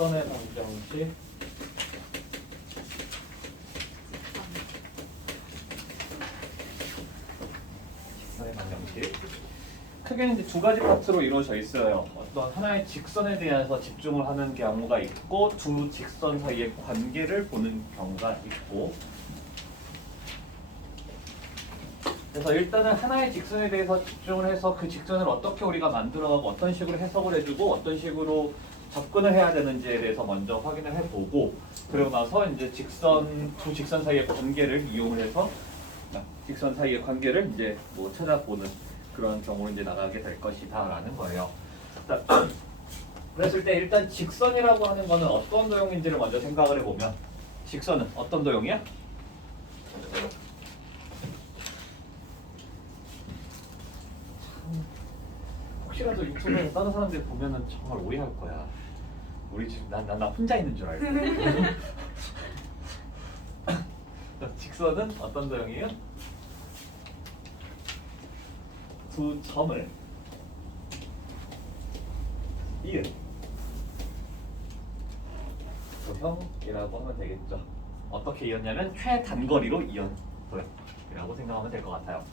직선의 방정식 크게는 이제 두 가지 파트로 이루어져 있어요. 어떤 하나의 직선에 대해서 집중을 하는 경우가 있고 두 직선 사이의 관계를 보는 경우가 있고 그래서 일단은 하나의 직선에 대해서 집중을 해서 그 직선을 어떻게 우리가 만들어가고 어떤 식으로 해석을 해주고 어떤 식으로 접근을 해야 되는지에 대해서 먼저 확인을 해보고 그러고 나서 이제 두 직선 사이의 관계를 이용해서 직선 사이의 관계를 이제 뭐 찾아보는 그런 경우로 이제 나가게 될 것이다라는 거예요. 자, 그랬을 때 일단 직선이라고 하는 거는 어떤 도형인지를 먼저 생각을 해보면 직선은 어떤 도형이야? 혹시라도 유튜브에서 다른 사람들 보면은 정말 오해할 거야. 우리 지금 나 혼자 있는 줄 알고. 직선은 어떤 도형이에요? 두 점을 이은 도형이라고 하면 되겠죠. 어떻게 이었냐면 최단거리로 이은 도형이라고 생각하면 될 것 같아요.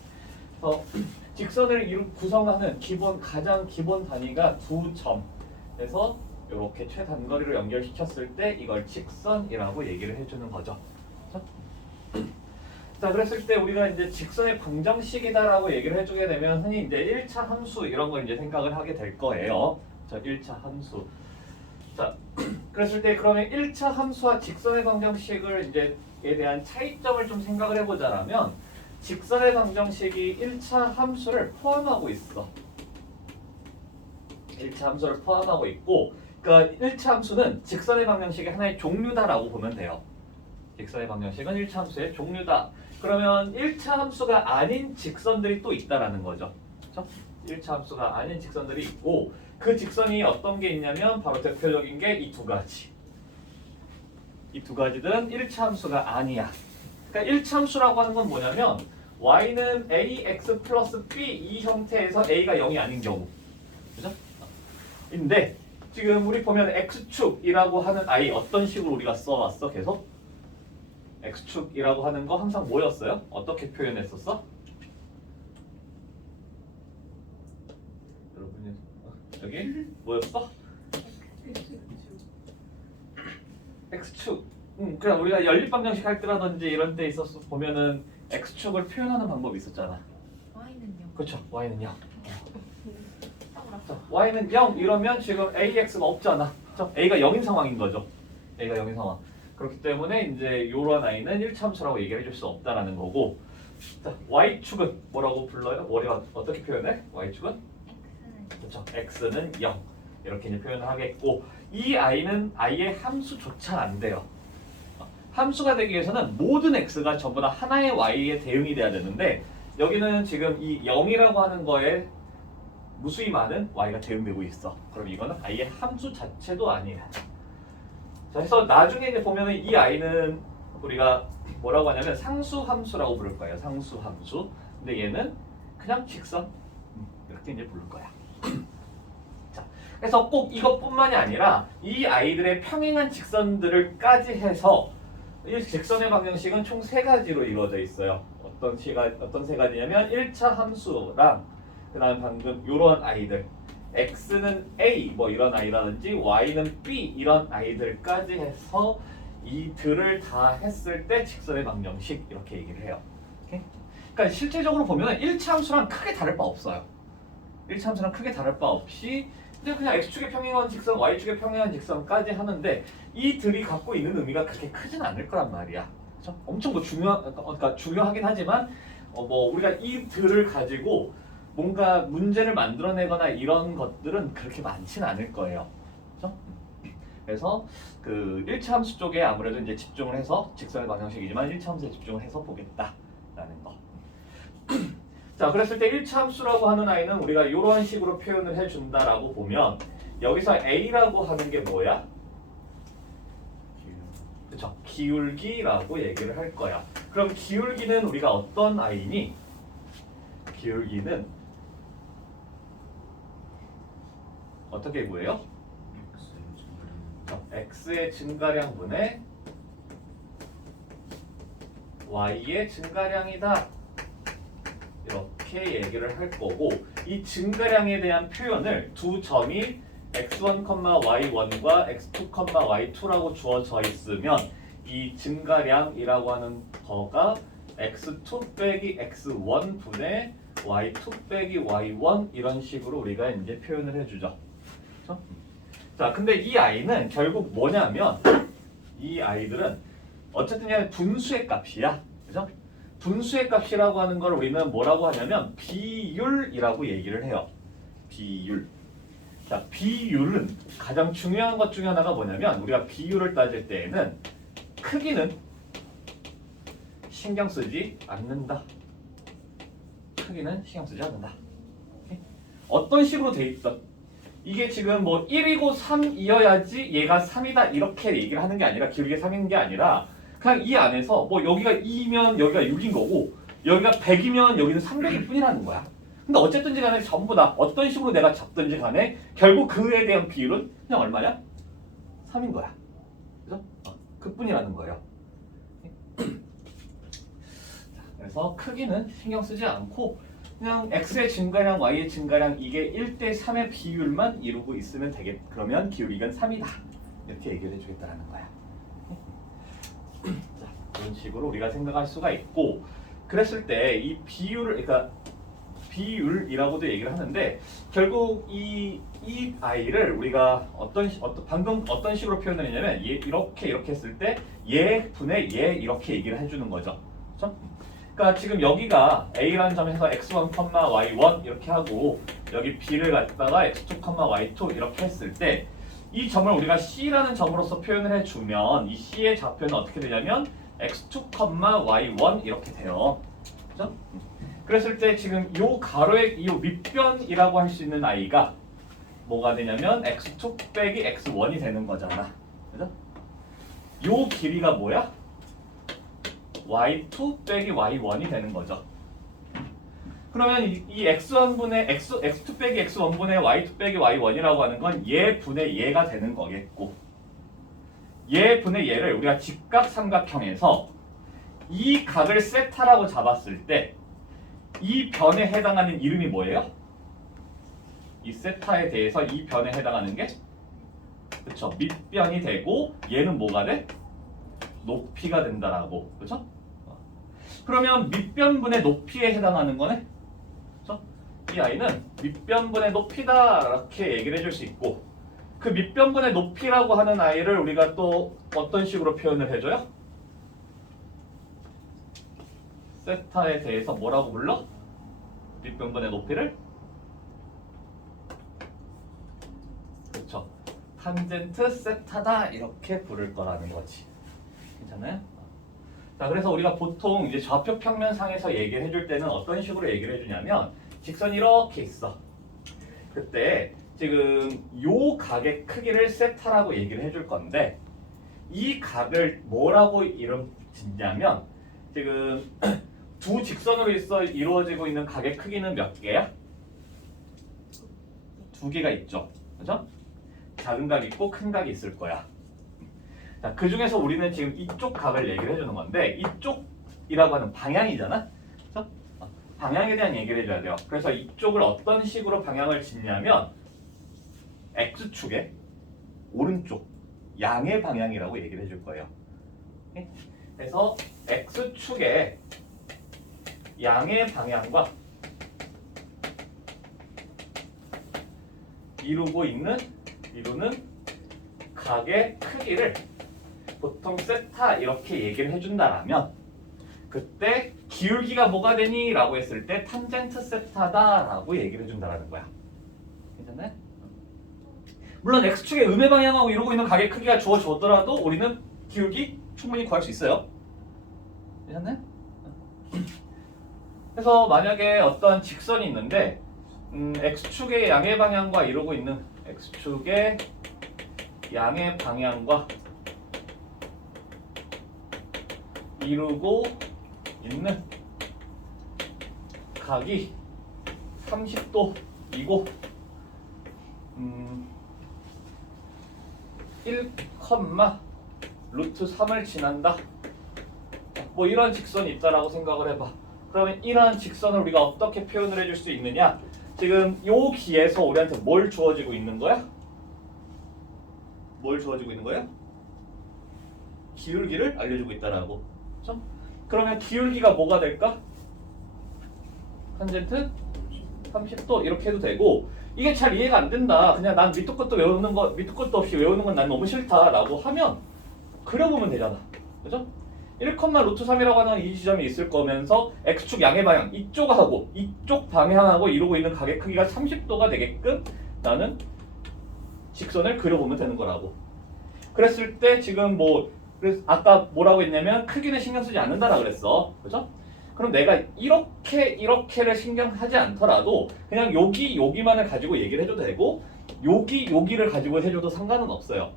그래서 직선을 구성하는 가장 기본 단위가 두 점에서 이렇게 최단거리로 연결시켰을 때 이걸 직선이라고 얘기를 해주는 거죠. 자, 그랬을 때 우리가 이제 직선의 방정식이다라고 얘기를 해주게 되면 흔히 이제 1차 함수 이런 걸 이제 생각을 하게 될 거예요. 자, 1차 함수. 자, 그랬을 때 그러면 1차 함수와 직선의 방정식을 이제에 대한 차이점을 좀 생각을 해보자라면 직선의 방정식이 1차 함수를 포함하고 있어. 1차 함수를 포함하고 있고 그러니까 1차 함수는 직선의 방정식의 하나의 종류다라고 보면 돼요. 직선의 방정식은 1차 함수의 종류다. 그러면 1차 함수가 아닌 직선들이 또 있다라는 거죠. 그렇죠? 1차 함수가 아닌 직선들이 있고 그 직선이 어떤 게 있냐면 바로 대표적인 게 이 두 가지. 이 두 가지들은 1차 함수가 아니야. 그러니까 1차 함수라고 하는 건 뭐냐면 y는 ax 플러스 b 이 형태에서 a가 0이 아닌 경우. 그죠? 인데 지금 우리 보면 x축이라고 하는 i 어떤 식으로 우리가 써왔어 계속? x축이라고 하는 거 항상 뭐였어요? 어떻게 표현했었어? 여러분이 여기 뭐였어? x축. 그냥 우리가 연립방정식 할 때라든지 이런 때 있어서 보면은 x축을 표현하는 방법이 있었잖아. y는요. 그렇죠. y는 0. 자, y는 0 이러면 지금 ax가 없잖아. 그렇죠? a가 0인 상황인 거죠. a가 0인 상황. 그렇기 때문에 이제 이런 i는 1차 함수라고 얘기를 해줄 수 없다라는 거고. 자, y축은 뭐라고 불러요? 우리가 어떻게 표현해? y축은? 그렇죠. x는 0 이렇게 이제 표현을 하겠고 이 i는 i의 함수조차 안 돼요. 함수가 되기 위해서는 모든 x가 전부 다 하나의 y에 대응이 돼야 되는데 여기는 지금 이 0이라고 하는 거에 무수히 많은 y가 대응되고 있어. 그럼 이거는 i의 함수 자체도 아니에요. 자, 그래서 나중에 이제 보면은 이 i는 우리가 뭐라고 하냐면 상수함수라고 부를 거예요. 상수함수. 근데 얘는 그냥 직선 이렇게 이제 부를 거야. 자, 그래서 꼭 이것뿐만이 아니라 이 아이들의 평행한 직선들을까지 해서 이 직선의 방정식은 총 세 가지로 이루어져 있어요. 어떤 세 가지냐면 1차 함수랑 그 다음에 방금 이런 아이들 x는 a 뭐 이런 아이라든지 y는 b 이런 아이들까지 해서 이들을 다 했을 때 직선의 방정식 이렇게 얘기를 해요. 오케이? 그러니까 실제적으로 보면 1차 함수랑 크게 다를 바 없어요. 1차 함수랑 크게 다를 바 없이 그냥 x축의 평행한 직선, y축의 평행한 직선까지 하는데 이들이 갖고 있는 의미가 그렇게 크진 않을 거란 말이야. 그렇죠? 엄청 뭐 그러니까 중요하긴 하지만 뭐 우리가 이들을 가지고 뭔가 문제를 만들어내거나 이런 것들은 그렇게 많지는 않을 거예요. 그렇죠? 그래서 그 1차 함수 쪽에 아무래도 이제 집중을 해서 직선의 방정식이지만 1차 함수에 집중을 해서 보겠다라는 거. 자, 그랬을 때 1차 함수라고 하는 아이는 우리가 이런 식으로 표현을 해준다라고 보면 여기서 a라고 하는 게 뭐야? 그쵸? 기울기라고 얘기를 할 거야. 그럼 기울기는 우리가 어떤 아이니? 기울기는 어떻게 구해요? x의 증가량분의 y의 증가량이다. 이렇게 얘기를 할 거고 이 증가량에 대한 표현을 두 점이 x1, y1과 x2, y2라고 주어져 있으면 이 증가량이라고 하는 거가 x2 빼기 x1 분의 y2 빼기 y1 이런 식으로 우리가 이제 표현을 해주죠. 그렇죠? 자, 근데 이 아이는 결국 뭐냐면 이 아이들은 어쨌든 그냥 분수의 값이야. 그죠? 분수의 값이라고 하는 걸 우리는 뭐라고 하냐면 비율이라고 얘기를 해요. 비율. 자, 비율은 가장 중요한 것 중에 하나가 뭐냐면 우리가 비율을 따질 때에는 크기는 신경 쓰지 않는다. 크기는 신경 쓰지 않는다. 어떤 식으로 돼 있던 이게 지금 뭐 1이고 3이어야지 얘가 3이다 이렇게 얘기를 하는 게 아니라 기울기 3인 게 아니라 그냥 이 안에서 뭐 여기가 2면 여기가 6인 거고 여기가 100이면 여기는 300일 뿐이라는 거야. 근데 어쨌든지 간에 전부 다 어떤 식으로 내가 잡든지 간에 결국 그에 대한 비율은 그냥 얼마냐? 3인 거야. 그죠? 그뿐이라는 거예요. 그래서 크기는 신경 쓰지 않고 그냥 x의 증가량, y의 증가량 이게 1대 3의 비율만 이루고 있으면 되겠. 그러면 기울기는 3이다. 이렇게 얘기를 해주겠다는 거야. 자, 그런 식으로 우리가 생각할 수가 있고 그랬을 때 이 비율을 그러니까 비율이라고도 얘기를 하는데 결국 이 아이를 우리가 방금 어떤 식으로 표현을 했냐면 얘 이렇게 했을 때 얘 분의 얘 이렇게 얘기를 해주는 거죠. 그렇죠? 그러니까 지금 여기가 A라는 점에서 x1, y1 이렇게 하고 여기 B를 갖다가 x2, y2 이렇게 했을 때 이 점을 우리가 C라는 점으로서 표현을 해주면 이 C의 좌표는 어떻게 되냐면 x2, y1 이렇게 돼요. 그죠? 그랬을 때 지금 요 가로의 이 밑변이라고 할 수 있는 아이가 뭐가 되냐면 x2 빼기 x1이 되는 거잖아. 그죠? 요 길이가 뭐야? y2 빼기 y1이 되는 거죠. 그러면 이 x1분의 x2 빼기 x1분의 y2 빼기 y1이라고 하는 건 얘 분의 얘가 되는 거겠고 얘 분의 얘를 우리가 직각삼각형에서 이 각을 세타라고 잡았을 때 이 변에 해당하는 이름이 뭐예요? 이 세타에 대해서 이 변에 해당하는 게 그쵸 밑변이 되고 얘는 뭐가 돼? 높이가 된다라고 그쵸? 그러면 밑변분의 높이에 해당하는 거네? 그쵸? 이 아이는 밑변분의 높이다 이렇게 얘기를 해줄 수 있고 그 밑변분의 높이라고 하는 아이를 우리가 또 어떤 식으로 표현을 해줘요? 세타에 대해서 뭐라고 불러? 밑변분의 높이를? 그렇죠. 탄젠트 세타다 이렇게 부를 거라는 거지. 괜찮아요? 자, 그래서 우리가 보통 이제 좌표 평면상에서 얘기를 해줄 때는 어떤 식으로 얘기를 해주냐면 직선이 이렇게 있어. 그때 지금 요 각의 크기를 세타라고 얘기를 해줄 건데 이 각을 뭐라고 이름 짓냐면 지금 두 직선으로 이루어지고 있는 각의 크기는 몇 개야? 두 개가 있죠. 그죠? 작은 각이 있고 큰 각이 있을 거야. 자, 그 중에서 우리는 지금 이쪽 각을 얘기를 해주는 건데 이쪽이라고 하는 방향이잖아. 그죠? 방향에 대한 얘기를 해줘야 돼요. 그래서 이쪽을 어떤 식으로 방향을 짓냐면 X축의 오른쪽 양의 방향이라고 얘기를 해줄 거예요. 그래서 X축의 양의 방향과 이루는 각의 크기를 보통 세타 이렇게 얘기를 해준다라면 그때 기울기가 뭐가 되니? 라고 했을 때 탄젠트 세타다 라고 얘기를 해준다라는 거야. 괜찮나요? 물론 X축의 음의 방향하고 이루고 있는 각의 크기가 주어졌더라도 우리는 기울기 충분히 구할 수 있어요. 괜찮나요? 그래서 만약에 어떤 직선이 있는데 X축의 양의 방향과 이루고 있는 X축의 양의 방향과 이루고 있는 각이 30도이고 1, 루트 3을 지난다. 뭐 이런 직선이 있다라고 생각을 해봐. 그러면 이러한 직선을 우리가 어떻게 표현을 해줄 수 있느냐? 지금 요 기에서 우리한테 뭘 주어지고 있는 거야? 뭘 주어지고 있는 거야? 기울기를 알려주고 있다라고. 그렇죠? 그러면 기울기가 뭐가 될까? 탄젠트 30도 이렇게 해도 되고, 이게 잘 이해가 안 된다. 그냥 난 밑도 끝도 없이 외우는 건 난 너무 싫다라고 하면 그려보면 되잖아. 그죠? 1, 루트 3이라고 하는 이 지점이 있을 거면서 x축 양의 방향 이쪽하고 이쪽 방향하고 이루고 있는 각의 크기가 30도가 되게끔 나는 직선을 그려보면 되는 거라고. 그랬을 때 지금 아까 뭐라고 했냐면 크기는 신경 쓰지 않는다라 그랬어. 그죠? 그럼 내가 이렇게를 신경하지 않더라도 그냥 여기만을 가지고 얘기를 해도 되고 여기를 가지고 해줘도 상관은 없어요.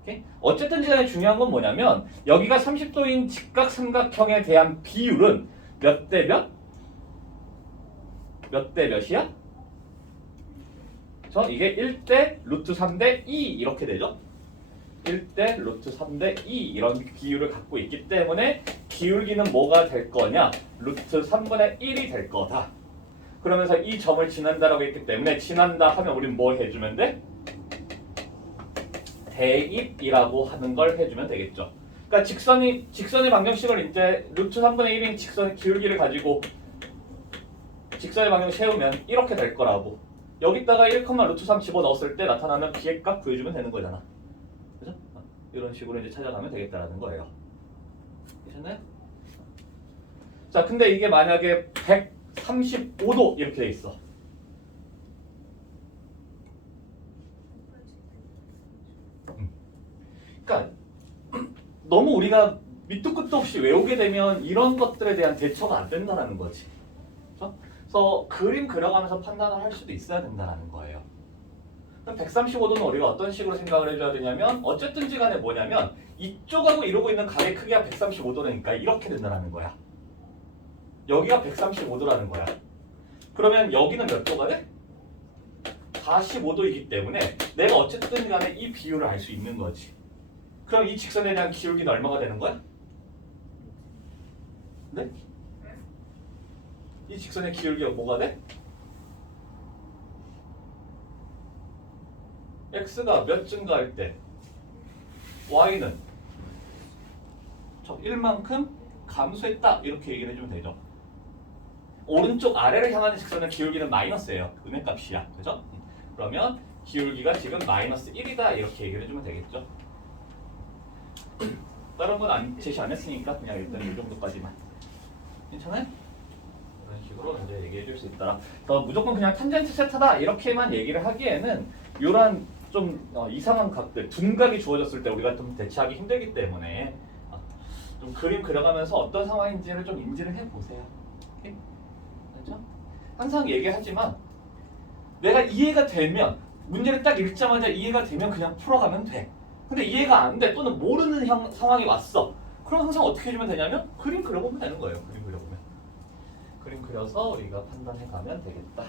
오케이? 어쨌든 간에 중요한 건 뭐냐면 여기가 30도인 직각삼각형에 대한 비율은 몇 대 몇? 몇 대 몇이야? 그래서 이게 1대 루트 3대 2 이렇게 되죠. 1대 루트 3대 2 이런 비율을 갖고 있기 때문에 기울기는 뭐가 될 거냐? 루트 3분의 1이 될 거다. 그러면서 이 점을 지난다라고 했기 때문에 지난다 하면 우린 뭘 해주면 돼? 대입이라고 하는 걸 해주면 되겠죠. 그러니까 직선의 방정식을 이제 루트 3분의 1인 직선의 기울기를 가지고 직선의 방정 세우면 이렇게 될 거라고. 여기다가 1, 루트 3 집어넣었을 때 나타나는 비의 값 구해주면 되는 거잖아. 그죠? 이런 식으로 이제 찾아가면 되겠다라는 거예요. 괜찮나요? 자, 근데 이게 만약에 135도 이렇게 돼 있어. 그러니까 너무 우리가 밑도 끝도 없이 외우게 되면 이런 것들에 대한 대처가 안 된다는 거지. 그렇죠? 그래서 그림 그려가면서 판단을 할 수도 있어야 된다는 거예요. 135도는 우리가 어떤 식으로 생각을 해줘야 되냐면 어쨌든지 간에 뭐냐면 이쪽하고 이루고 있는 각의 크기가 135도니까 이렇게 된다는 거야. 여기가 135도라는 거야. 그러면 여기는 몇 도가 돼? 45도이기 때문에 내가 어쨌든 간에 이 비율을 알 수 있는 거지. 그럼 이 직선에 대한 기울기는 얼마가 되는 거야? 네? 이 직선의 기울기가 뭐가 돼? x가 몇 증가할 때 y는 1만큼 감소했다 이렇게 얘기를 해주면 되죠. 오른쪽 아래를 향하는 직선의 기울기는 마이너스예요. 음의 값이야. 그죠? 그러면 기울기가 지금 마이너스 1이다 이렇게 얘기를 해주면 되겠죠. 다른 건 제시 안 했으니까 그냥 일단 이 정도까지만. 괜찮아요? 이런 식으로 이제 얘기해 줄 수 있다. 더 무조건 그냥 탄젠트 세타다 이렇게만 얘기를 하기에는 이런 좀 이상한 각들, 둔각이 주어졌을 때 우리가 좀 대체하기 힘들기 때문에 좀 그림 그려가면서 어떤 상황인지를 좀 인지를 해보세요. 그렇죠? 항상 얘기하지만 내가 이해가 되면 문제를 딱 읽자마자 이해가 되면 그냥 풀어가면 돼. 근데 이해가 안 돼 또는 모르는 상황이 왔어. 그럼 항상 어떻게 해주면 되냐면 그림 그려보면 되는 거예요. 그림 그려보면. 그림 그려서 우리가 판단해가면 되겠다.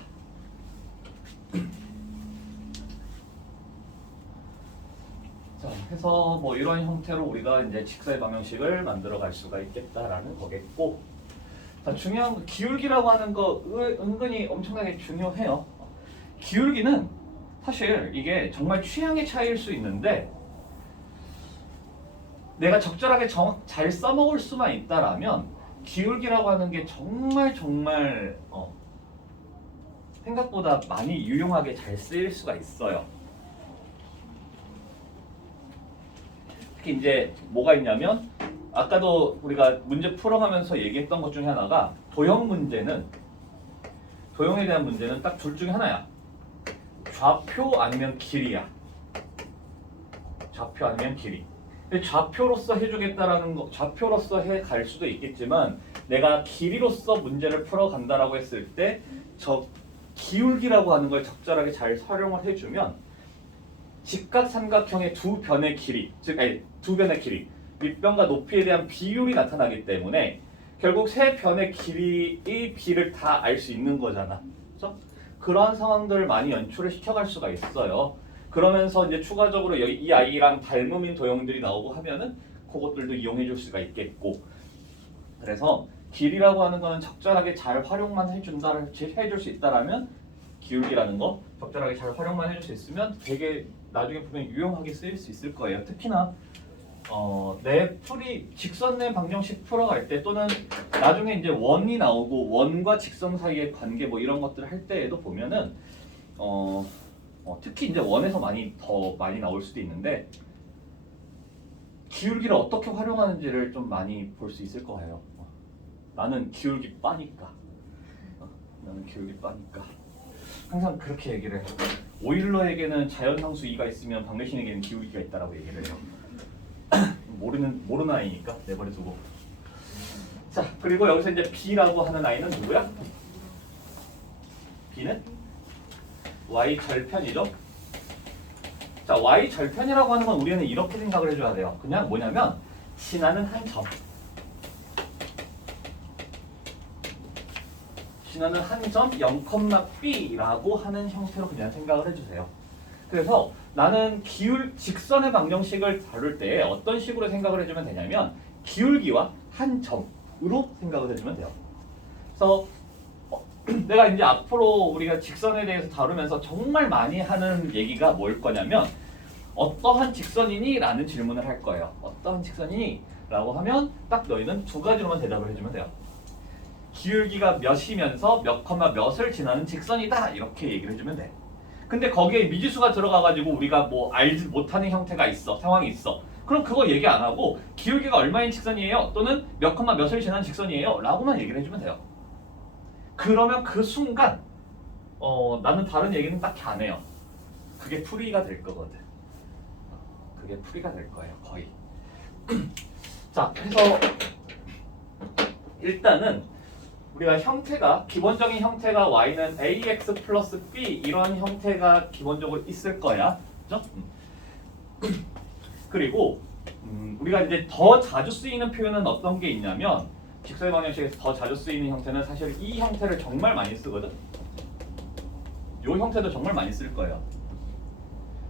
자, 해서 뭐 이런 형태로 우리가 이제 직사의 방정식을 만들어 갈 수가 있겠다라는 거겠고, 자, 중요한 거, 기울기라고 하는 거 은근히 엄청나게 중요해요. 기울기는 사실 이게 정말 취향의 차이일 수 있는데 내가 적절하게 잘 써먹을 수만 있다라면 기울기라고 하는 게 정말 생각보다 많이 유용하게 잘 쓰일 수가 있어요. 특히 이제 뭐가 있냐면 아까도 우리가 문제 풀어가면서 얘기했던 것 중에 하나가 도형에 대한 문제는 딱 둘 중에 하나야. 좌표 아니면 길이야. 좌표 아니면 길이. 근데 좌표로서 해주겠다라는 거, 좌표로서 해갈 수도 있겠지만 내가 길이로서 문제를 풀어간다라고 했을 때 저 기울기라고 하는 걸 적절하게 잘 활용을 해주면 직각삼각형의 두 변의 길이, 두 변의 길이, 밑변과 높이에 대한 비율이 나타나기 때문에 결국 세 변의 길이의 비를 다 알 수 있는 거잖아. 그렇죠? 그러한 상황들을 많이 연출을 시켜갈 수가 있어요. 그러면서 이제 추가적으로 여기 이 아이랑 닮음인 도형들이 나오고 하면은 그것들도 이용해 줄 수가 있겠고. 그래서 길이라고 하는 거는 적절하게 잘 활용만 해줄 수 있다라면 기울기라는 거 적절하게 잘 활용만 해줄 수 있으면 되게 나중에 보면 유용하게 쓰일 수 있을 거예요. 특히나 내 풀이 직선 내 방정식 풀어갈 때 또는 나중에 이제 원이 나오고 원과 직선 사이의 관계 뭐 이런 것들을 할 때에도 보면은 특히 이제 원에서 더 많이 나올 수도 있는데 기울기를 어떻게 활용하는지를 좀 많이 볼 수 있을 거예요. 나는 기울기 빠니까. 나는 기울기 빠니까. 항상 그렇게 얘기를 해요. 오일러에게는 자연상수 2가 있으면 박래신에게는 기울기가 있다라고 얘기를 해요. 모르는 아이니까 내버려 두고. 자, 그리고 여기서 이제 B라고 하는 아이는 누구야? B는 Y 절편이죠. 자, Y 절편이라고 하는 건 우리는 이렇게 생각을 해줘야 돼요. 그냥 뭐냐면 지나는 한 점. 지나는 한 점 0,B라고 하는 형태로 그냥 생각을 해주세요. 그래서 나는 직선의 방정식을 다룰 때 어떤 식으로 생각을 해주면 되냐면 기울기와 한 점으로 생각을 해주면 돼요. 그래서 내가 이제 앞으로 우리가 직선에 대해서 다루면서 정말 많이 하는 얘기가 뭘 거냐면 어떠한 직선이니? 라는 질문을 할 거예요. 어떠한 직선이니? 라고 하면 딱 너희는 두 가지로만 대답을 해주면 돼요. 기울기가 몇이면서 몇 컴마 몇을 지나는 직선이다 이렇게 얘기를 해주면 돼. 근데 거기에 미지수가 들어가가지고 우리가 뭐 알지 못하는 형태가 있어, 상황이 있어. 그럼 그거 얘기 안 하고 기울기가 얼마인 직선이에요? 또는 몇 컴마 몇을 지나는 직선이에요? 라고만 얘기를 해주면 돼요. 그러면 그 순간 나는 다른 얘기는 딱히 안 해요. 그게 풀이가 될 거거든. 그게 풀이가 될 거예요, 거의. 자, 그래서 일단은 우리가 형태가 기본적인 형태가 y는 ax 플러스 b 이런 형태가 기본적으로 있을 거야, 그죠? 그리고 우리가 이제 더 자주 쓰이는 표현은 어떤 게 있냐면 직선의 방정식에서 더 자주 쓰이는 형태는 사실 이 형태를 정말 많이 쓰거든. 이 형태도 정말 많이 쓸 거예요.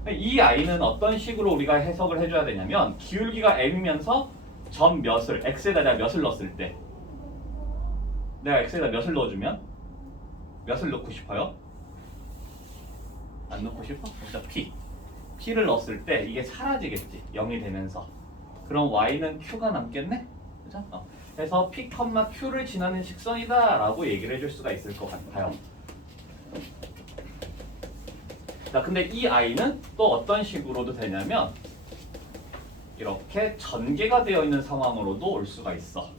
이 a는 어떤 식으로 우리가 해석을 해줘야 되냐면 기울기가 m이면서 점 몇을 x에다 내가 몇을 넣었을 때 내가 x에다 몇을 넣어주면 몇을 넣고 싶어요? 안 넣고 싶어? 자, p를 넣었을 때 이게 사라지겠지. 0이 되면서. 그럼 y는 q가 남겠네? 그죠? 그래서 p, q를 지나는 직선이다 라고 얘기를 해줄 수가 있을 것 같아요. 자, 근데 이 i는 또 어떤 식으로도 되냐면 이렇게 전개가 되어 있는 상황으로도 올 수가 있어.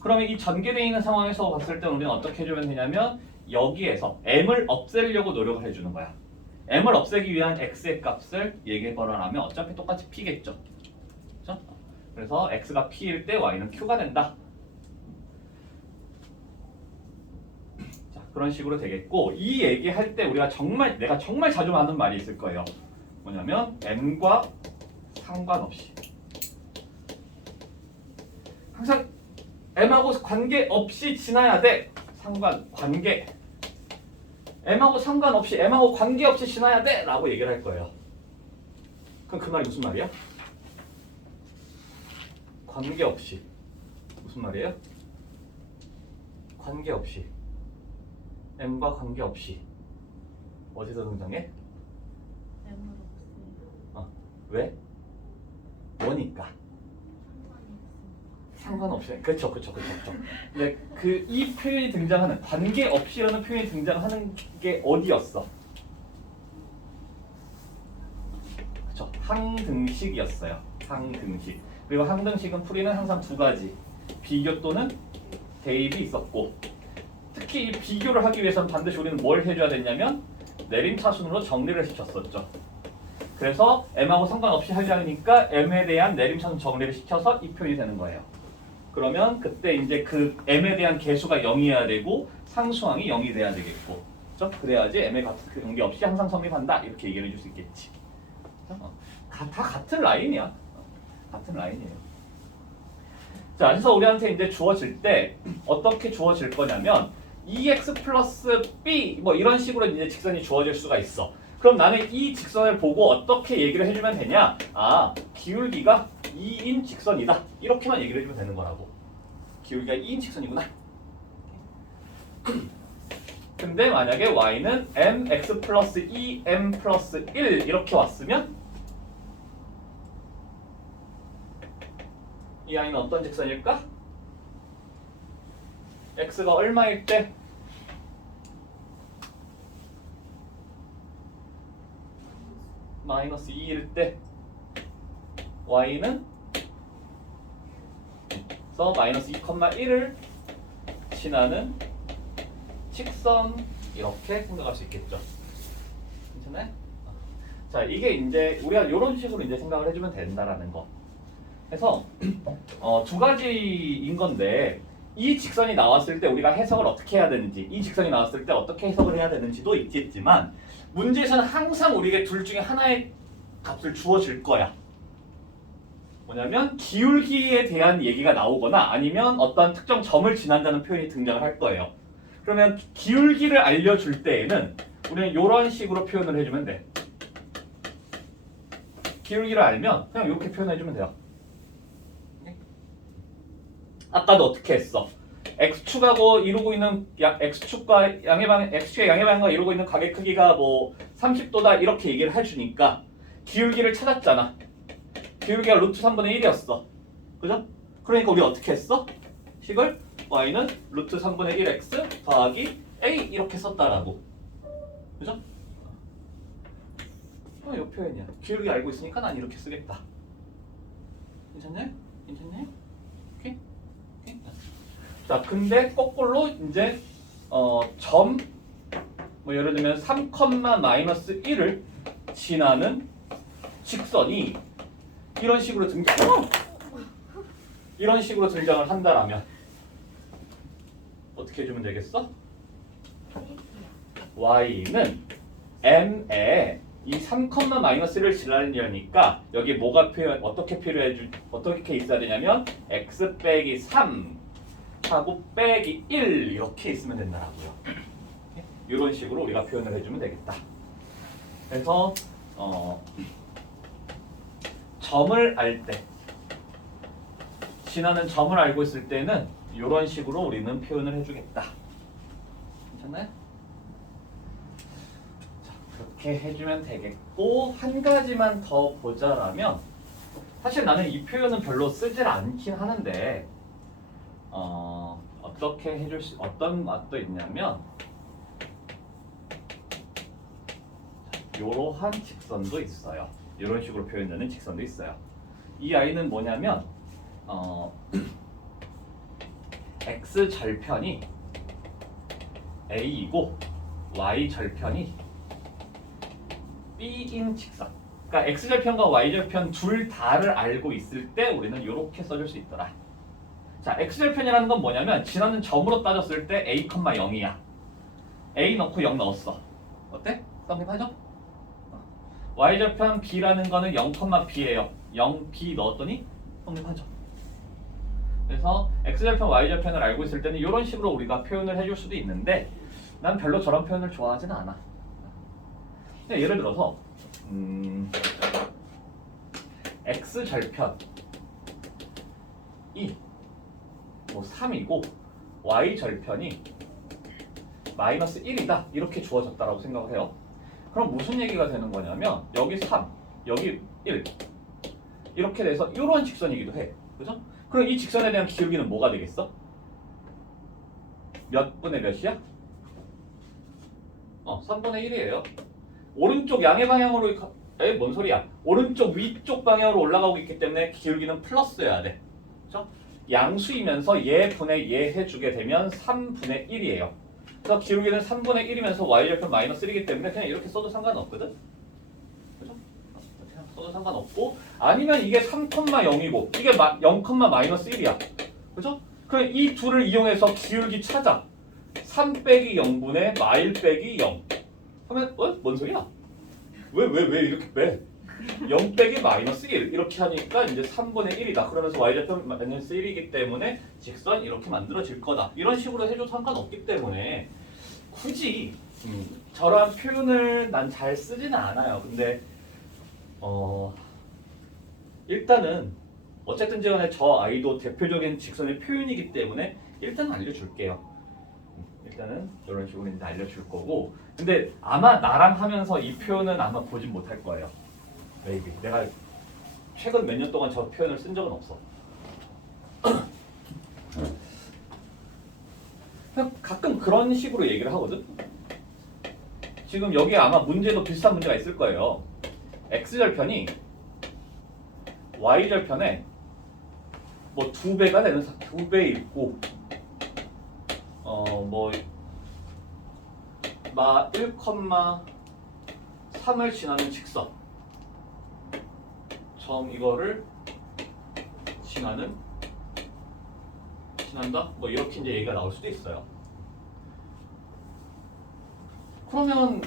그러면 이 전개되어 있는 상황에서 봤을 때 우리는 어떻게 해주면 되냐면 여기에서 m을 없애려고 노력을 해주는 거야. m을 없애기 위한 x의 값을 얘기해보라면 어차피 똑같이 p겠죠. 그렇죠? 그래서 x가 p일 때 y는 q가 된다. 자, 그런 식으로 되겠고 이 얘기할 때 내가 정말 자주 하는 말이 있을 거예요. 뭐냐면 m과 상관없이 항상 m하고 관계없이 지나야 돼. 관계. m하고 상관없이 m하고 관계없이 지나야 돼 라고 얘기를 할 거예요. 그럼 그 말이 무슨 말이야? 관계없이. 무슨 말이에요? 관계없이. m과 관계없이. 어디서 등장해? m으로 없어요. 왜? 뭐니까. 상관없이. 그쵸. 근데 이 표현이 등장하는 관계없이라는 표현이 등장하는 게 어디였어? 그쵸. 항등식이었어요. 항등식. 그리고 항등식은 풀이는 항상 두 가지. 비교 또는 대입이 있었고 특히 이 비교를 하기 위해서는 반드시 우리는 뭘 해줘야 됐냐면 내림차순으로 정리를 시켰었죠. 그래서 m하고 상관없이 하려니까 m에 대한 내림차순 정리를 시켜서 이 표현이 되는 거예요. 그러면 그때 이제 그 m에 대한 개수가 0이어야 되고 상수항이 0이 돼야 되겠고, 그렇죠? 그래야지 m에 관계없이 항상 성립한다 이렇게 얘기를 해줄 수 있겠지. 다 같은 라인이야. 같은 라인이에요. 자, 그래서 우리한테 이제 주어질 때 어떻게 주어질 거냐면 2x 플러스 b 뭐 이런 식으로 이제 직선이 주어질 수가 있어. 그럼 나는 이 직선을 보고 어떻게 얘기를 해주면 되냐? 아, 기울기가 2인 직선이다. 이렇게만 얘기를 해주면 되는 거라고. 기울기가 2인 직선이구나. 근데 만약에 y는 mx 플러스 2m 플러스 1 이렇게 왔으면 이 아이는 어떤 직선일까? x가 얼마일 때? 마이너스 2일 때 y는 그래서 마이너스 2,1을 지나는 직선 이렇게 생각할 수 있겠죠. 괜찮아요? 자, 이게 이제 우리가 이런 식으로 이제 생각을 해주면 된다라는 거. 그래서 두 가지인 건데 이 직선이 나왔을 때 우리가 해석을 어떻게 해야 되는지, 이 직선이 나왔을 때 어떻게 해석을 해야 되는지도 있겠지만 문제에서는 항상 우리에게 둘 중에 하나의 값을 주어질 거야. 뭐냐면 기울기에 대한 얘기가 나오거나 아니면 어떤 특정 점을 지난다는 표현이 등장을 할 거예요. 그러면 기울기를 알려줄 때에는 우리는 이런 식으로 표현을 해주면 돼. 기울기를 알면 그냥 이렇게 표현해주면 돼요. 아까도 어떻게 했어? x축하고 이루고 있는 x축과 x축의 양의 방향과 이루고 있는 각의 크기가 뭐 30도다 이렇게 얘기를 해주니까 기울기를 찾았잖아. 기울기가 루트 3분의 1이었어. 그죠? 그러니까 우리 어떻게 했어? 식을 y는 루트 3분의 1x 더하기 a 이렇게 썼다라고. 그죠? 이 표현이야. 기울기 알고 있으니까 난 이렇게 쓰겠다. 괜찮나요? 괜찮나요? 오케이? 오케이? 자, 근데 거꾸로 이제 점 뭐 예를 들면 3, 마이너스 1을 지나는 직선이 이런 식으로 등장을 한다라면 어떻게 해주면 되겠어? y는 m에 이 3, 마이너스를 지나려니까 여기 뭐가 어떻게 있어야 되냐면 x 빼기 3 하고 빼기 1 이렇게 있으면 된다라고요. 이런 식으로 우리가 표현을 해주면 되겠다. 그래서 점을 알 때, 지나는 점을 알고 있을 때는 이런 식으로 우리는 표현을 해주겠다. 괜찮나요? 자, 그렇게 해주면 되겠고 한 가지만 더 보자라면 사실 나는 이 표현은 별로 쓰질 않긴 하는데 어떻게 해줄 수 어떤 맛도 있냐면 이러한 직선도 있어요. 이런 식으로 표현되는 직선도 있어요. 이 아이는 뭐냐면 x 절편이 a이고 y 절편이 b인 직선. 그러니까 x 절편과 y 절편 둘 다를 알고 있을 때 우리는 이렇게 써줄 수 있더라. 자, x절편이라는 건 뭐냐면 지나는 점으로 따졌을 때 a, 0이야. a 넣고 0 넣었어. 어때? 썸띵하죠? y절편 b라는 거는 0, b예요. 0, b 넣었더니 썸띵하죠. 그래서 x절편, y절편을 알고 있을 때는 이런 식으로 우리가 표현을 해줄 수도 있는데 난 별로 저런 표현을 좋아하진 않아. 예를 들어서 x절편이 뭐 3이고 y절편이 마이너스 1이다 이렇게 주어졌다라고 생각을 해요. 그럼 무슨 얘기가 되는 거냐면 여기 3, 여기 1 이렇게 돼서 이런 직선이기도 해. 그죠? 그럼 이 직선에 대한 기울기는 뭐가 되겠어? 몇 분의 몇이야? 3분의 1이에요. 오른쪽 양의 방향으로 뭔 소리야? 오른쪽 위쪽 방향으로 올라가고 있기 때문에 기울기는 플러스여야 돼. 그죠? 양수이면서 얘 분의 얘 해주게 되면 3분의 1이에요. 그래서 기울기는 3분의 1이면서 y절편 마이너스 1이기 때문에 그냥 이렇게 써도 상관없거든? 그죠? 그냥 써도 상관없고 아니면 이게 3,0이고 이게 0, 마이너스 1이야. 그죠? 그럼 이 둘을 이용해서 기울기 찾아. 3 빼기 0분의 마일 빼기 0 하면 뭔 소리야? 왜 이렇게 빼? 0 빼기 마이너스 1 이렇게 하니까 이제 3분의 1이다. 그러면서 y절편 마이너스 1이기 때문에 직선 이렇게 만들어질 거다. 이런 식으로 해줘도 상관없기 때문에 굳이 저러한 표현을 난 잘 쓰지는 않아요. 근데 일단은 어쨌든 간에 저 아이도 대표적인 직선의 표현이기 때문에 일단 알려줄게요. 일단은 이런 식으로 이제 알려줄 거고, 근데 아마 나랑 하면서 이 표현은 아마 보진 못할 거예요. maybe. 내가 최근 몇 년 동안 저 표현을 쓴 적은 없어. 그냥 가끔 그런 식으로 얘기를 하거든. 지금 여기 아마 문제도 비슷한 문제가 있을 거예요. x절편이 y절편에 뭐 2배가 되는 2배 있고 뭐 마 1,3을 지나는 직선 점 이거를 지난다? 뭐 이렇게 이제 얘기가 나올 수도 있어요. 그러면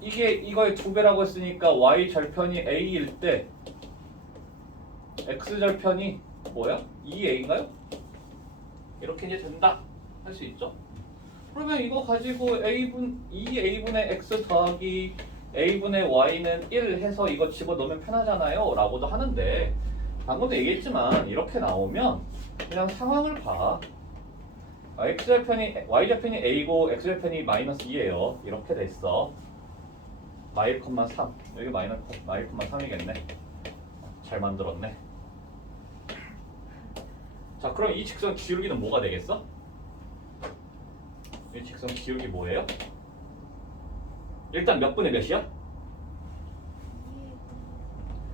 이거의 2배라고 했으니까 y 절편이 a일 때 x 절편이 뭐야? 2a인가요? 이렇게 이제 된다 할 수 있죠. 그러면 이거 가지고 2a분의 x 더하기 a분의 y는 1 해서 이거 집어넣으면 편하잖아요 라고도 하는데, 방금도 얘기했지만 이렇게 나오면 그냥 상황을 봐. y절편이 a고 x절편이 마이너스 2예요. 이렇게 됐어. 마일, 3 여기 마일, 3이겠네. 잘 만들었네. 자, 그럼 이 직선 기울기는 뭐가 되겠어? 이 직선 기울기 뭐예요? 일단 몇 분의 몇이야?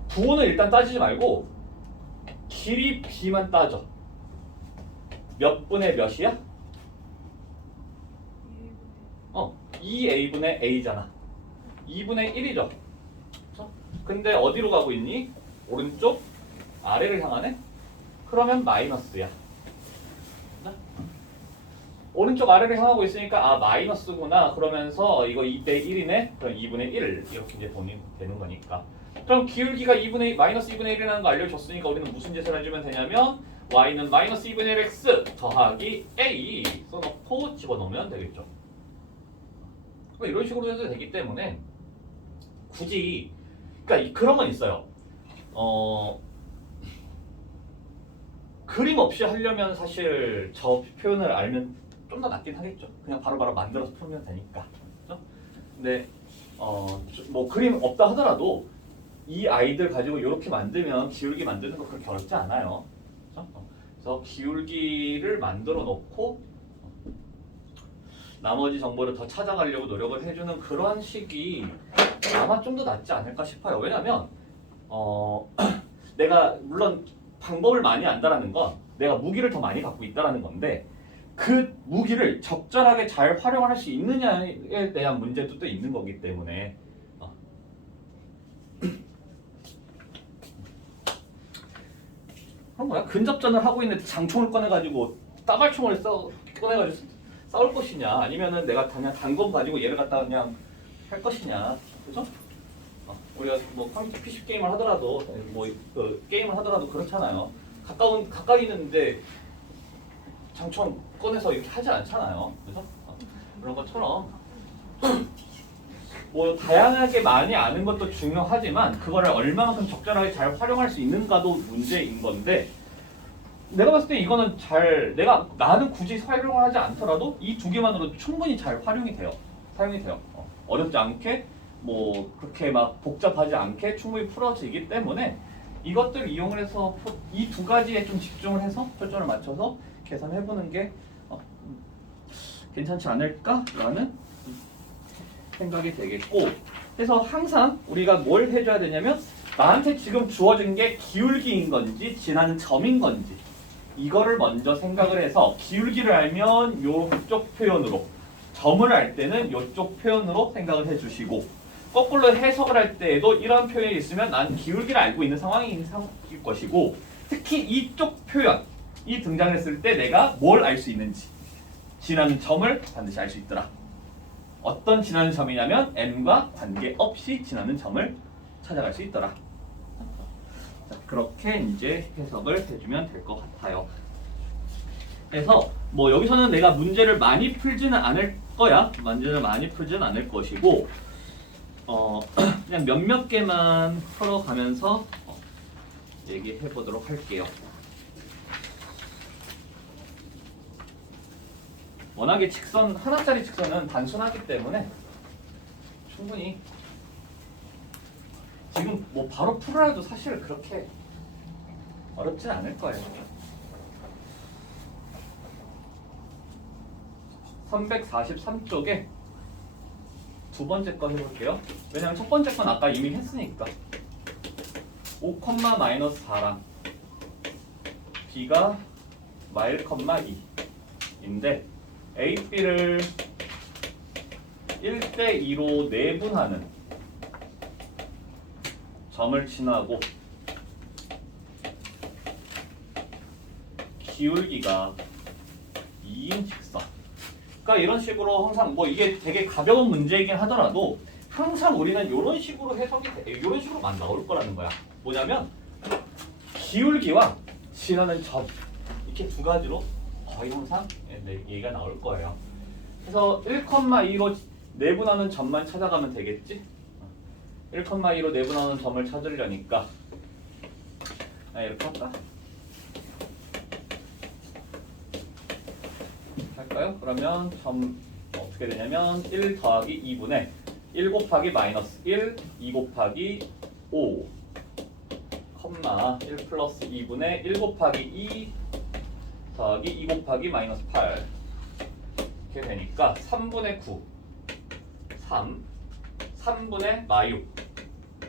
부호는 일단 따지지 말고 길이 b만 따져. 몇 분의 몇이야? 2a분의 a잖아. 2분의 1이죠. 근데 어디로 가고 있니? 오른쪽 아래를 향하네? 그러면 마이너스야. 오른쪽 아래를 향하고 있으니까 마이너스구나 그러면서 이거 2대 1이네? 그럼 2분의 1 이렇게 이제 되는 거니까. 그럼 기울기가 마이너스 2분의 1이라는 거 알려줬으니까 우리는 무슨 짓을 해주면 되냐면 y는 마이너스 2분의 1 x 더하기 a 써놓고 집어넣으면 되겠죠. 이런 식으로 해도 되기 때문에 굳이 그러니까 그런 건 있어요. 그림 없이 하려면 사실 저 표현을 알면 좀 더 낫긴 하겠죠. 그냥 바로바로 만들어서 풀면 되니까. 그렇죠? 근데 뭐 그림 없다 하더라도 이 아이들 가지고 이렇게 만들면 기울기 만드는 거 그렇게 어렵지 않아요. 그렇죠? 그래서 기울기를 만들어 놓고 나머지 정보를 더 찾아가려고 노력을 해주는 그런 식이 아마 좀 더 낫지 않을까 싶어요. 왜냐면 내가 물론 방법을 많이 안다라는 건 내가 무기를 더 많이 갖고 있다라는 건데, 그 무기를 적절하게 잘 활용할 수 있느냐에 대한 문제도 또 있는 거기 때문에 그럼 뭐야? 근접전을 하고 있는데 장총을 꺼내가지고 따발총을 꺼내가지고 싸울 것이냐, 아니면은 내가 그냥 단검 가지고 얘를 갖다가 그냥 할 것이냐, 그죠? 우리가 뭐 컴퓨터 PC 게임을 하더라도 뭐 그 게임을 하더라도 그렇잖아요. 가까이 있는데 장총 꺼내서 이렇게 하지 않잖아요, 그죠? 그런 것처럼 뭐 다양하게 많이 아는 것도 중요하지만 그거를 얼마만큼 적절하게 잘 활용할 수 있는가도 문제인 건데, 내가 봤을 때 이거는 나는 굳이 활용을 하지 않더라도 이 두 개만으로도 충분히 잘 사용이 돼요. 어렵지 않게 뭐 그렇게 막 복잡하지 않게 충분히 풀어지기 때문에 이것들 이용을 해서 이 두 가지에 좀 집중을 해서 초점을 맞춰서 계산해보는 게 괜찮지 않을까라는 생각이 되겠고, 그래서 항상 우리가 뭘 해줘야 되냐면 나한테 지금 주어진 게 기울기인 건지 지나는 점인 건지 이거를 먼저 생각을 해서 기울기를 알면 요쪽 표현으로, 점을 알 때는 요쪽 표현으로 생각을 해주시고, 거꾸로 해석을 할 때에도 이런 표현이 있으면 난 기울기를 알고 있는 상황일 것이고, 특히 이쪽 표현이 등장했을 때 내가 뭘 알 수 있는지, 지나는 점을 반드시 알 수 있더라. 어떤 지나는 점이냐면 m과 관계없이 지나는 점을 찾아갈 수 있더라. 자, 그렇게 이제 해석을 해주면 될 것 같아요. 그래서 뭐 여기서는 내가 문제를 많이 풀지는 않을 거야. 문제를 많이 풀지는 않을 것이고 그냥 몇몇 개만 풀어가면서 얘기해 보도록 할게요. 워낙에 직선 하나짜리 직선은 단순하기 때문에 충분히 지금 뭐 바로 풀으라 해도 사실 그렇게 어렵진 않을 거예요. 343쪽에 두 번째 거 해볼게요. 왜냐면 첫 번째 건 아까 이미 했으니까. 5, 마이너스 4랑 b가 마일, 2인데 a, b를 1대 2로 내분하는 점을 지나고 기울기가 2인 직선. 그러니까 이런 식으로 항상 뭐 이게 되게 가벼운 문제이긴 하더라도 항상 우리는 이런 식으로 해석이 이런 식으로만 나올 거라는 거야. 뭐냐면 기울기와 지나는 점 이렇게 두 가지로 거의 항상 얘기가 나올 거예요. 그래서 1,2로 내분하는 점만 찾아가면 되겠지? 1,2로 내분하는 점을 찾으려니까 이렇게 할까? 할까요? 그러면 점 어떻게 되냐면 1 더하기 2분의 1 곱하기 마이너스 1, 2 곱하기 5, 1 플러스 2분의 1 곱하기 2 더하기 2 곱하기 마이너스 8 이렇게 되니까 3분의 9, 3분의 마유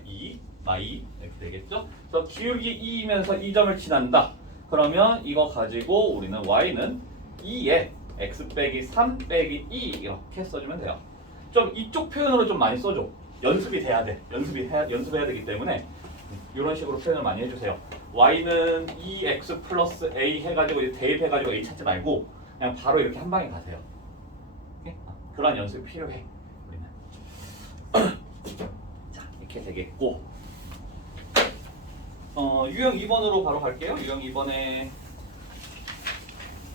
2, 마이 이렇게 되겠죠? 그래서 기울기 2이면서 이 점을 지난다. 그러면 이거 가지고 우리는 y는 2에 x 빼기 3 빼기 2 이렇게 써주면 돼요. 좀 이쪽 표현으로 좀 많이 써줘. 연습이 돼야 돼. 연습해야 되기 때문에 이런 식으로 표현을 많이 해주세요. y는 2x 플러스 a 해가지고 대입해가지고 a 찾지 말고 그냥 바로 이렇게 한 방에 가세요. 오케이? 그런 연습이 필요해. 우리는. 자, 이렇게 되겠고 유형 2번으로 바로 갈게요. 유형 2번에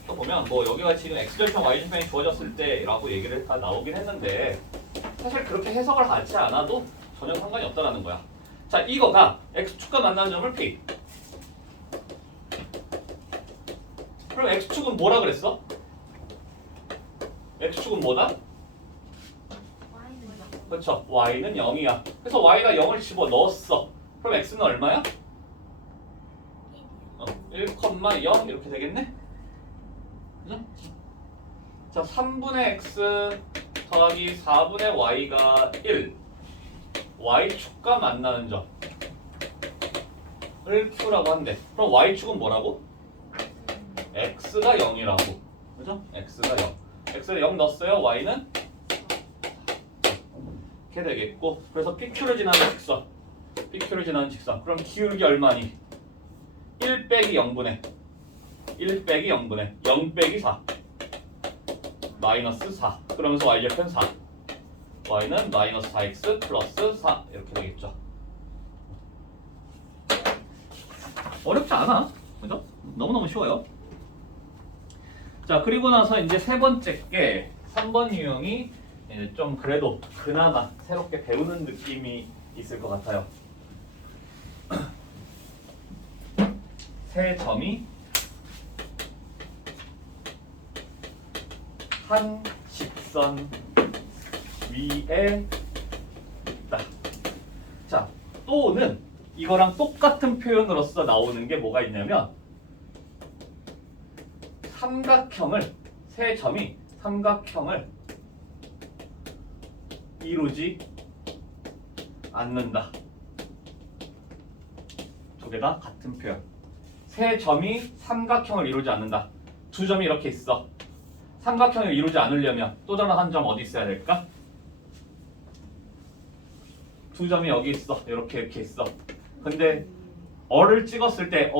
또 보면 뭐 여기가 지금 x절편 y절편이 주어졌을 때라고 얘기를 다 나오긴 했는데 사실 그렇게 해석을 하지 않아도 전혀 상관이 없다라는 거야. 자, 이거가 x축과 만나는 점을 P. 그럼 x축은 뭐라 그랬어? x축은 뭐다? 그렇죠. y는 0이야. 그래서 y가 0을 집어넣었어. 그럼 x는 얼마야? 1,0 이렇게 되겠네? 그죠? 자, 3분의 x 더하기 4분의 y가 1. y축과 만나는 점을 q라고 한대. 그럼 y축은 뭐라고? x가 0이라고. 그죠? x가 0. x를 0 넣었어요. y는 이렇게 되겠고. 그래서 pq를 지나는 직선. pq를 지나는 직선. 그럼 기울기 얼마니? 1 빼기 0분의 1 빼기 0분의 0 빼기 4 마이너스 4. 그러면서 y절편 4. y는 마이너스 4x 플러스 4 이렇게 되겠죠. 어렵지 않아. 그죠? 너무너무 쉬워요. 자, 그리고 나서 이제 세 번째 게 3번 유형이 좀 그래도 그나마 새롭게 배우는 느낌이 있을 것 같아요. 세 점이 한 직선 위에 있다. 자, 또는 이거랑 똑같은 표현으로서 나오는 게 뭐가 있냐면 삼각형을 세 점이 삼각형을 이루지 않는다. 두 개 다 같은 표현. 세 점이 삼각형을 이루지 않는다. 두 점이 이렇게 있어. 삼각형을 이루지 않으려면 또 다른 한 점 어디 있어야 될까? 두 점이 여기 있어. 이렇게 있어. 근데 얼을 찍었을 때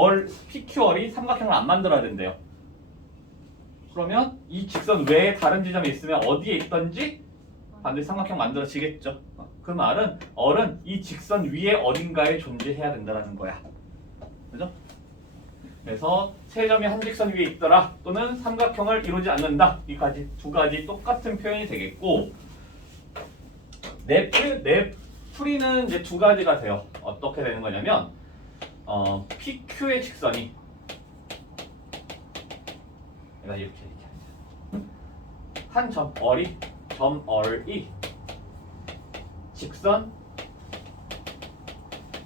PQ얼이 삼각형을 안 만들어야 된대요. 그러면 이 직선 외에 다른 지점이 있으면 어디에 있던지 반드시 삼각형 만들어지겠죠. 그 말은 얼은 이 직선 위에 어딘가에 존재해야 된다는 거야. 그죠? 그래서 세 점이 한 직선 위에 있더라 또는 삼각형을 이루지 않는다. 이까지 두 가지 똑같은 표현이 되겠고 내 풀이는 이제 두 가지가 돼요. 어떻게 되는 거냐면 PQ의 직선이 내가 이렇게 한 점얼이 직선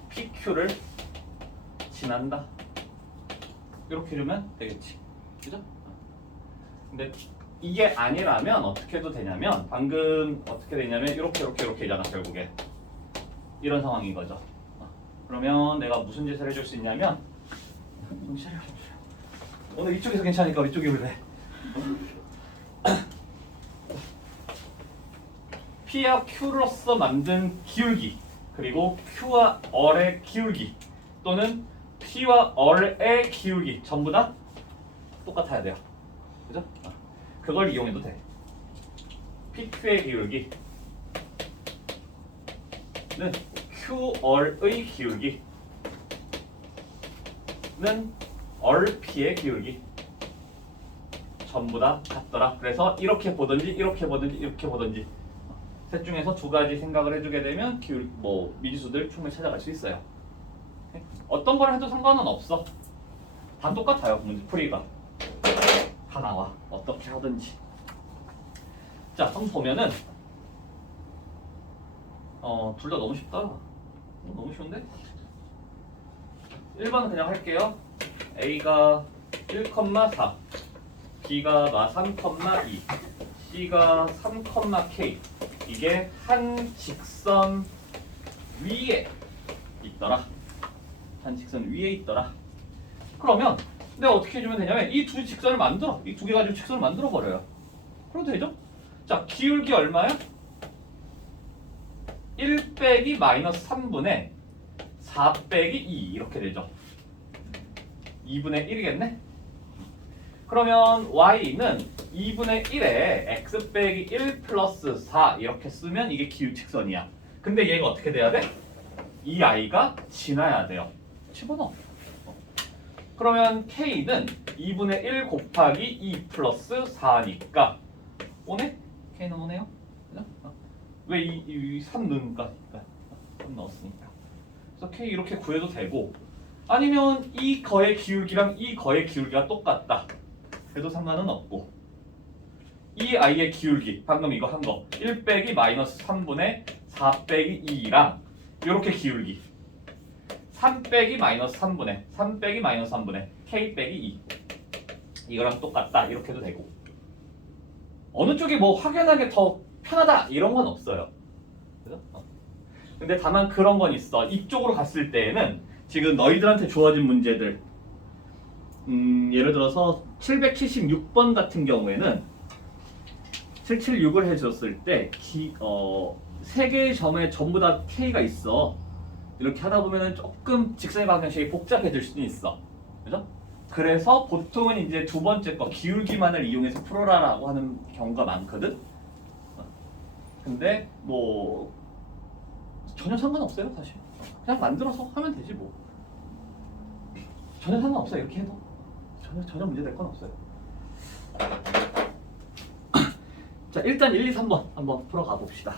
PQ를 지난다. 이렇게 해주면 되겠지. 그죠? 근데 이게 아니라면 어떻게 해도 되냐면 방금 어떻게 되냐면 이렇게 되잖아. 결국에 이런 상황인 거죠. 그러면 내가 무슨 짓을 해줄 수 있냐면 오늘 이쪽에서 괜찮으니까 이쪽에 올래. P와 Q로서 만든 기울기 그리고 Q와 얼의 기울기 또는 P와 얼의 기울기 전부 다 똑같아야 돼요. 그죠? 그걸 이용해도 돼. PQ의 기울기는 Q얼의 기울기는 얼P의 기울기 전부 다 같더라. 그래서 이렇게 보든지 이렇게 보든지 이렇게 보든지 셋 중에서 두 가지 생각을 해주게 되면 미지수들 충분히 찾아갈 수 있어요. 어떤 걸 해도 상관은 없어. 다 똑같아요. 문제 풀이가 다 나와. 어떻게 하든지. 자, 한번 보면은 둘 다 너무 쉽다. 너무 쉬운데? 1번은 그냥 할게요. A가 1,4 B가 3,2 C가 3,K 이게 한 직선 위에 있더라. 한 직선 위에 있더라. 그러면 내가 어떻게 해주면 되냐면 이 두 직선을 만들어. 이 두 개 가지고 직선을 만들어 버려요. 그래도 되죠? 자, 기울기 얼마야? 1 빼기 마이너스 3분의 4 빼기 2 이렇게 되죠. 2분의 1이겠네? 그러면 y는 2분의 1에 x 빼기 1 플러스 4 이렇게 쓰면 이게 기울직선이야. 근데 얘가 어떻게 돼야 돼? 이 i가 지나야 돼요. 집어넣어. 그러면 k는 2분의 1 곱하기 2 플러스 4니까 오네? k는 오네요? 왜 이 3 넣으니까 3 넣었으니까. 그래서 k 이렇게 구해도 되고 아니면 이 거의 기울기랑 이 거의 기울기가 똑같다. 해도 상관은 없고 이 i의 기울기 방금 이거 한 거 1 빼기 마이너스 3분의 4 빼기 2랑 이렇게 기울기 3 빼기 마이너스 3분의 3 빼기 마이너스 3분의 k 빼기 2 이거랑 똑같다 이렇게 해도 되고 어느 쪽이 뭐 확연하게 더 편하다 이런 건 없어요. 그죠? 근데 다만 그런 건 있어. 이쪽으로 갔을 때에는 지금 너희들한테 주어진 문제들 예를 들어서 776번 같은 경우에는 776을 해줬을 때 세 개의 점에 전부 다 K가 있어. 이렇게 하다 보면은 조금 직선의 방정식이 복잡해질 수도 있어. 그죠? 그래서 보통은 이제 두 번째 거 기울기만을 이용해서 풀어라라고 하는 경우가 많거든. 근데 뭐 전혀 상관없어요 사실. 그냥 만들어서 하면 되지 뭐. 전혀 상관없어 이렇게 해도. 전혀 문제될 건 없어요. 자, 일단 1, 2, 3번 한번 풀어가 봅시다.